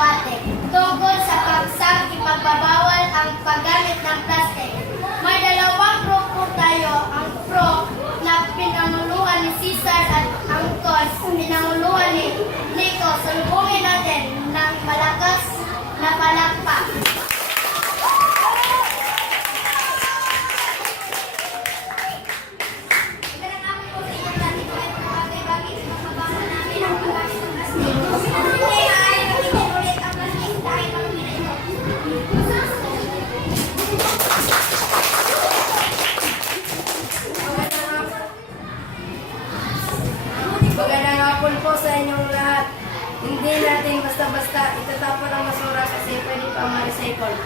debate tungkol sa pagsang ipagbabawal ang paggamit ng plastic. May dalawang pro po tayo, ang pro na pinanguluhan ni Cesar at ang cons pinanguluhan ni Nico. Salubungin natin ng malakas na palakpak. Magandang hapon po sa inyong lahat. Hindi natin basta-basta itatapon ang basura kasi pwede pa ma-recycle.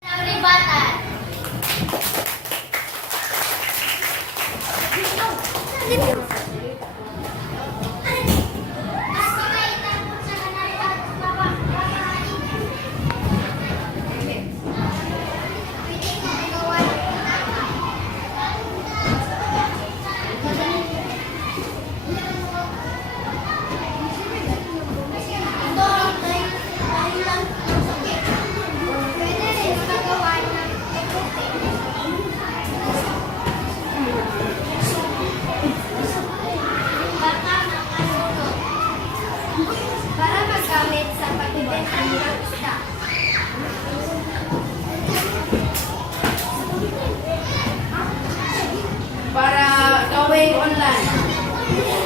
Naglibatan. Para magamit sa pagbibenta ng isda. Para gawin online.